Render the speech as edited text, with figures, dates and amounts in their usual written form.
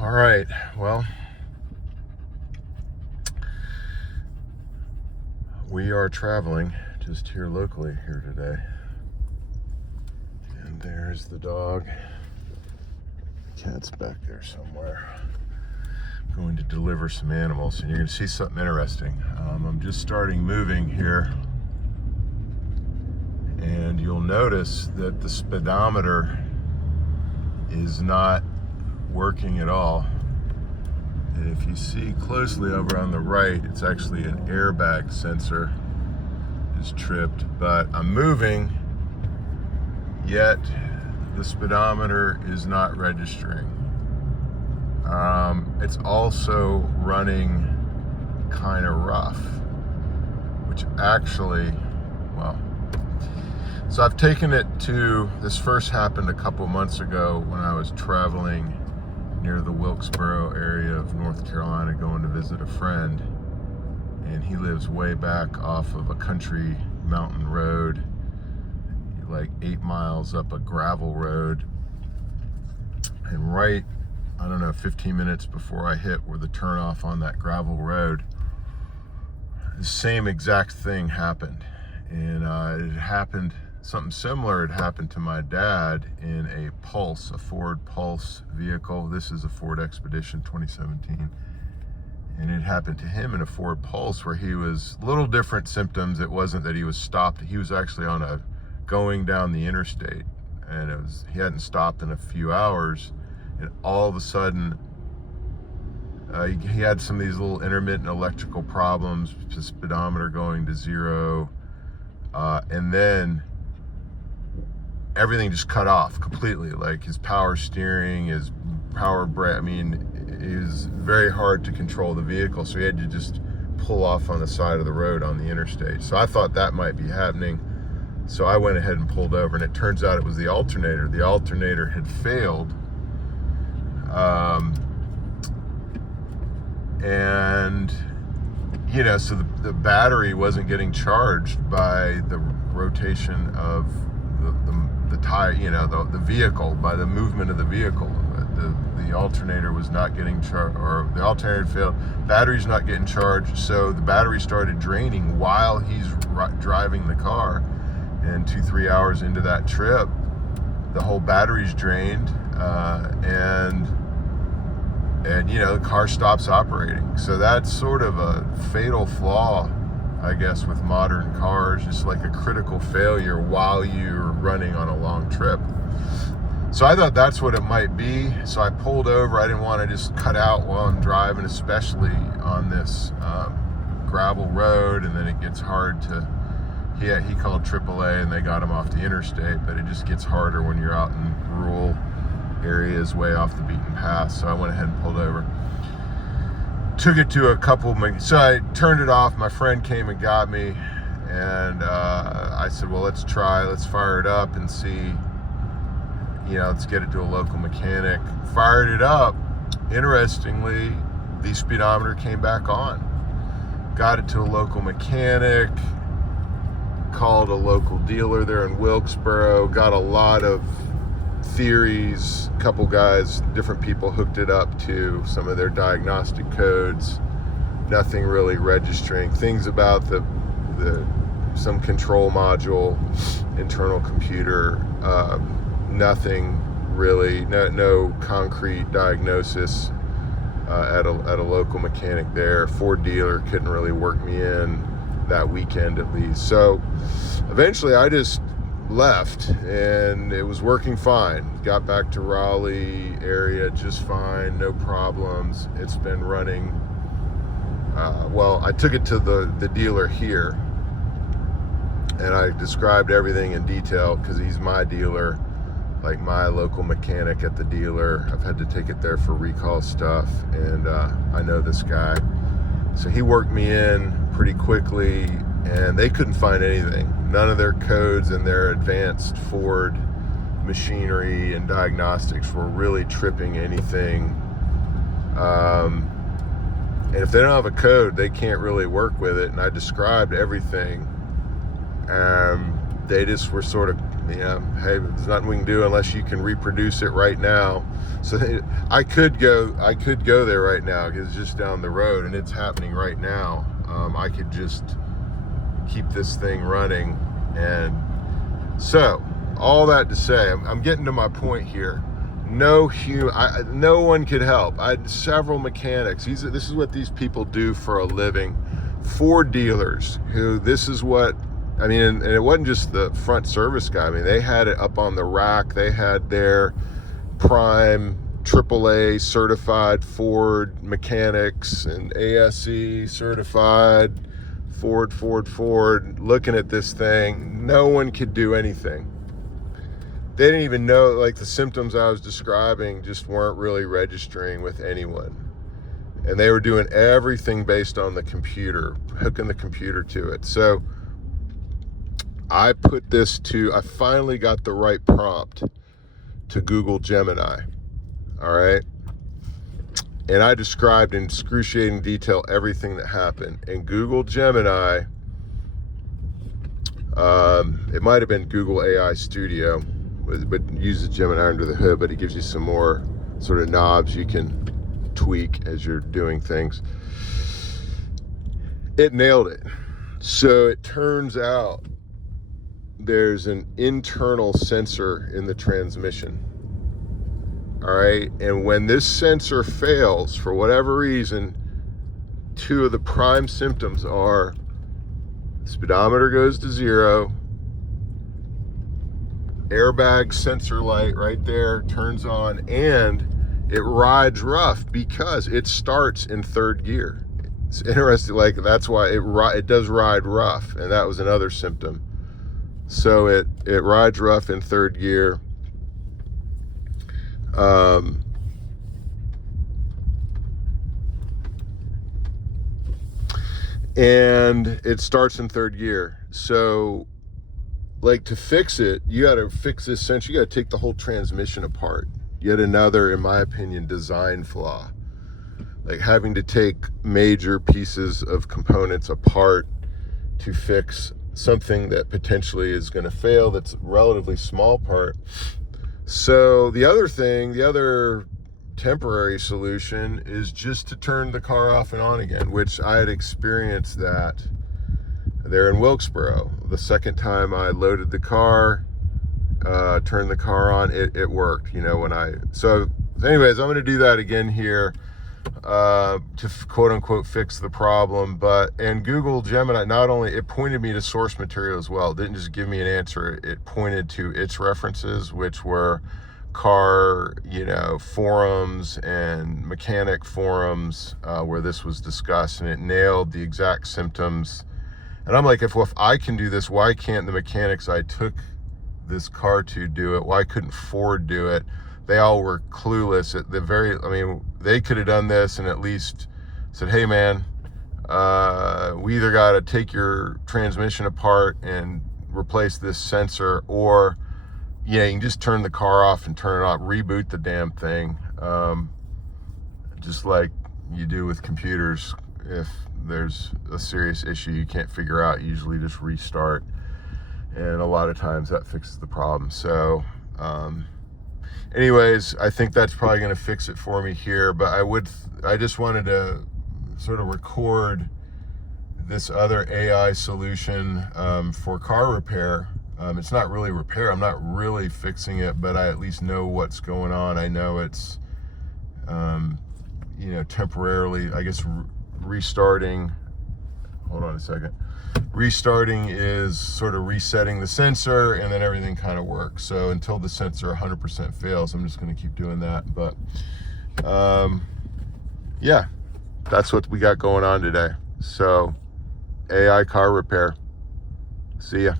All right, well, we are traveling just here locally here today. And there's the dog. The cat's back there somewhere. I'm going to deliver some animals, and you're going to see something interesting. I'm just starting moving here, and you'll notice that the speedometer is not working at all. And if you see closely over on the right, it's actually an airbag sensor is tripped, but I'm moving, yet the speedometer is not registering. It's also running kind of rough, which actually, well, so I've taken it to, this first happened a couple months ago when I was traveling near the Wilkesboro area of North Carolina going to visit a friend, and he lives way back off of a country mountain road, like 8 miles up a gravel road, and right, I don't know, 15 minutes before I hit where the turnoff on that gravel road, the same exact thing happened. And it happened, something similar had happened to my dad in a Pulse, a Ford Pulse vehicle. This is a Ford Expedition 2017. And it happened to him in a Ford Pulse where he was, little different symptoms. It wasn't that he was stopped. He was actually going down the interstate, and he hadn't stopped in a few hours. And all of a sudden, he had some of these little intermittent electrical problems, the speedometer going to zero, and then everything just cut off completely, like his power steering, his power brake. I mean, it was very hard to control the vehicle, so he had to just pull off on the side of the road on the interstate. So I thought that might be happening. So I went ahead and pulled over, and it turns out it was the alternator. The alternator had failed. And you know, so the battery wasn't getting charged by the rotation of the tire, you know, the vehicle, by the movement of the vehicle. The alternator was not getting charged, or the alternator failed. Battery's not getting charged, so the battery started draining while he's driving the car. And 2-3 hours into that trip, the whole battery's drained, and you know, the car stops operating. So that's sort of a fatal flaw, I guess, with modern cars, just like a critical failure while you're running on a long trip. So I thought that's what it might be. So I pulled over. I didn't want to just cut out while I'm driving, especially on this gravel road, and then it gets hard to, he called AAA and they got him off the interstate, but it just gets harder when you're out in rural areas way off the beaten path. So I went ahead and pulled over, took it to a couple, so I turned it off. My friend came and got me, and I said, well, let's fire it up and see, you know, let's get it to a local mechanic. Fired it up. Interestingly, the speedometer came back on. Got it to a local mechanic, called a local dealer there in Wilkesboro, got a lot of theories, a couple guys, different people hooked it up to some of their diagnostic codes, nothing really registering. Things about some control module, internal computer, nothing really, no concrete diagnosis at a local mechanic there. Ford dealer couldn't really work me in that weekend at least. So eventually I just left, and it was working fine. Got back to Raleigh area just fine, no problems. It's been running, well, I took it to the dealer here, and I described everything in detail because he's my dealer, like my local mechanic at the dealer. I've had to take it there for recall stuff, and I know this guy. So he worked me in pretty quickly, and they couldn't find anything. None of their codes and their advanced Ford machinery and diagnostics were really tripping anything. And if they don't have a code, they can't really work with it. And I described everything. They just were sort of hey, there's nothing we can do unless you can reproduce it right now. So I could go there right now because it's just down the road and it's happening right now. I could just keep this thing running. And so all that to say, I'm getting to my point here. No one could help. I had several mechanics. This is what these people do for a living. Ford dealers who and it wasn't just the front service guy. I mean, they had it up on the rack. They had their prime AAA certified Ford mechanics and ASE certified Ford looking at this thing. No one could do anything. They didn't even know, like, the symptoms I was describing just weren't really registering with anyone. And they were doing everything based on the computer, hooking the computer to it. So I finally got the right prompt to Google Gemini. All right. And I described in excruciating detail everything that happened. And Google Gemini, it might have been Google AI Studio, but uses Gemini under the hood, but it gives you some more sort of knobs you can tweak as you're doing things. It nailed it. So it turns out there's an internal sensor in the transmission. All right. And when this sensor fails, for whatever reason, two of the prime symptoms are speedometer goes to 0, airbag sensor light right there turns on, and it rides rough because it starts in 3rd gear. It's interesting, like that's why it does ride rough, and that was another symptom. So it rides rough in 3rd gear. And it starts in 3rd gear. So, like, to fix it, you got to fix this sensor. You got to take the whole transmission apart. Yet another, in my opinion, design flaw. Like having to take major pieces of components apart to fix something that potentially is going to fail. That's a relatively small part. So the other temporary solution is just to turn the car off and on again, which I had experienced that there in Wilkesboro. The second time I loaded the car, turned the car on, it worked, so anyways, I'm going to do that again here, to quote unquote fix the problem. And Google Gemini, not only, it pointed me to source material as well. It didn't just give me an answer. It pointed to its references, which were car, forums and mechanic forums, where this was discussed, and it nailed the exact symptoms. And I'm like, if I can do this, why can't the mechanics I took this car to do it? Why couldn't Ford do it? They all were clueless at they could have done this and at least said, hey man, we either got to take your transmission apart and replace this sensor, or you can just turn the car off and turn it off, reboot the damn thing, just like you do with computers. If there's a serious issue you can't figure out, you usually just restart, and a lot of times that fixes the problem. So anyways, I think that's probably going to fix it for me here, but I just wanted to sort of record this other AI solution for car repair. It's not really repair, I'm not really fixing it, but I at least know what's going on. I know it's temporarily, I guess, restarting. Hold on a second. Restarting is sort of resetting the sensor, and then everything kind of works. So until the sensor 100% fails, I'm just going to keep doing that. But yeah, that's what we got going on today. So AI car repair. See ya.